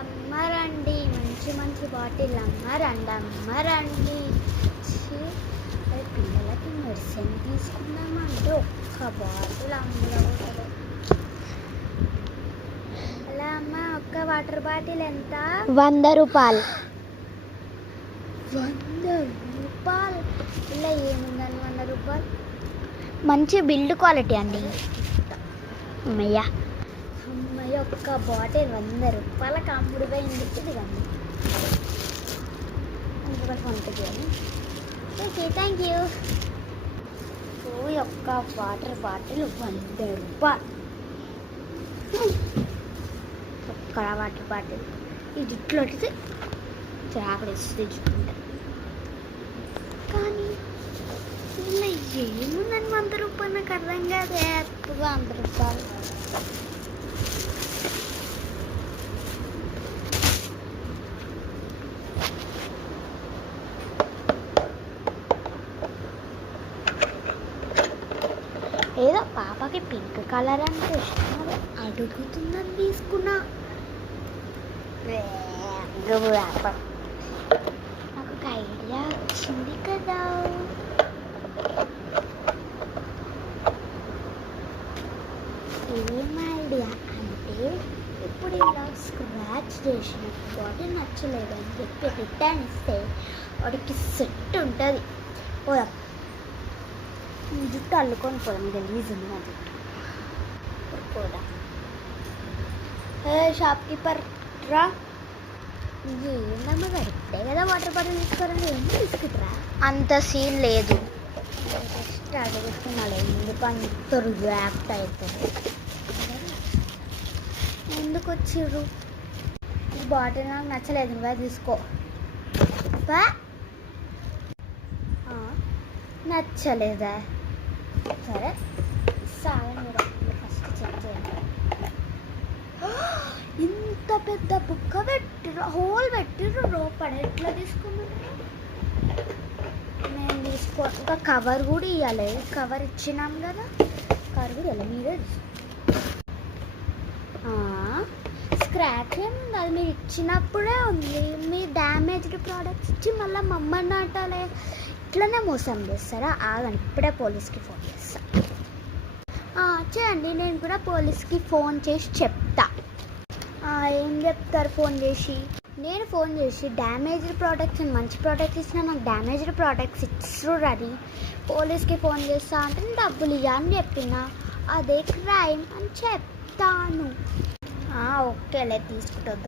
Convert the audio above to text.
అమ్మరండి, మంచి మంచి బాటిల్ అమ్మరండి. పిల్లలకి మెడిసిన్ తీసుకుందామంటే ఒక్క బాటిల్ అమ్మలేదు. అలా అమ్మ, ఒక్క వాటర్ బాటిల్ ఎంత? 100 రూపాయలు. 100 రూపాయలు? ఇలా ఏముందని 100 రూపాయలు? మంచి బిల్డ్ క్వాలిటీ అండి. అమ్మయ్య, ఒక్క బాటిల్ 100 రూపాయలకు అమ్ముడు పోయింది. ఇది కానీ ఫోన్పే చేయాలి. Okay, thank you. ఒక్క వాటర్ బాటిల్ 100 రూపాయలు. ఒక్క వాటర్ బాటిల్ ఈ జుట్టులో వచ్చి చిరాకులు ఇస్తుంది జుట్టు. కానీ ఇలా ఏముందని 100 రూపాయలు నాకు అర్థం కాదు. ఎప్పుడు 100 రూపాయలు. ఏదో పాపకి పింక్ కలర్ అంటే ఇష్టం, అడుగుతుందని తీసుకున్నా. నాకు ఒక ఐడియా వచ్చింది కదా. ఏం ఐడియా అంటే, ఇప్పుడు ఇలా స్క్రాచ్ చేసిన బాడీ నచ్చలేదు అని చెప్పి రిటర్న్ ఇస్తే వాడికి సెట్ ఉంటుంది. జుట్టు అల్లుకొని పోదాం, గలీజ్ ఉంది నా జుట్టు. పోదా షాప్ కీపర్ రా. ఏందమ్మా, కరెక్టే కదా వాటర్ బాటిల్ తీసుకోరండి. ఏం తీసుకుంటారా? అంత సీన్ లేదు. జస్ట్ అడుగుతున్నాడు, ఎందుకు అంత రియాక్ట్ అవుతుంది? ఎందుకు వచ్చిర్రు? ఈ బాటిల్ నాకు నచ్చలేదు, నువ్వే తీసుకో. నచ్చలేదా? సరే, సాయం మీరు ఫస్ట్ చెక్ చేయండి. ఇంత పెద్ద బుక్క పెట్టిర్రు, హోల్ పెట్టిర్రు లోపల. ఎట్లా తీసుకున్నారు? నేను ఒక కవర్ కూడా ఇవ్వాలి. కవర్ ఇచ్చినాం కదా, కవర్ కూడా ఇవ్వాలి. మీరే స్క్రాచ్ ఏముంది, అది మీరు ఇచ్చినప్పుడే ఉంది. మీ డ్యామేజ్డ్ ప్రోడక్ట్స్ ఇచ్చి మళ్ళీ మమ్మల్ని అంటాలే. ఇట్లనే మోసం చేస్తారా? ఆగండి, ఇప్పుడే పోలీస్కి ఫోన్ చేస్తా. చేయండి, నేను కూడా పోలీస్కి ఫోన్ చేసి చెప్తా. ఏం చెప్తారు ఫోన్ చేసి? నేను ఫోన్ చేసి డ్యామేజ్డ్ ప్రోడక్ట్స్ అని మంచి ప్రోడక్ట్స్ ఇచ్చినా నాకు డ్యామేజ్డ్ ప్రోడక్ట్స్ ఇచ్చురు అని పోలీస్కి ఫోన్ చేస్తా అంటే నేను డబ్బులు ఇవ్వని చెప్పిన. అదే క్రైమ్ అని చెప్తాను. ఓకేలే, తీసుకుంటుంది.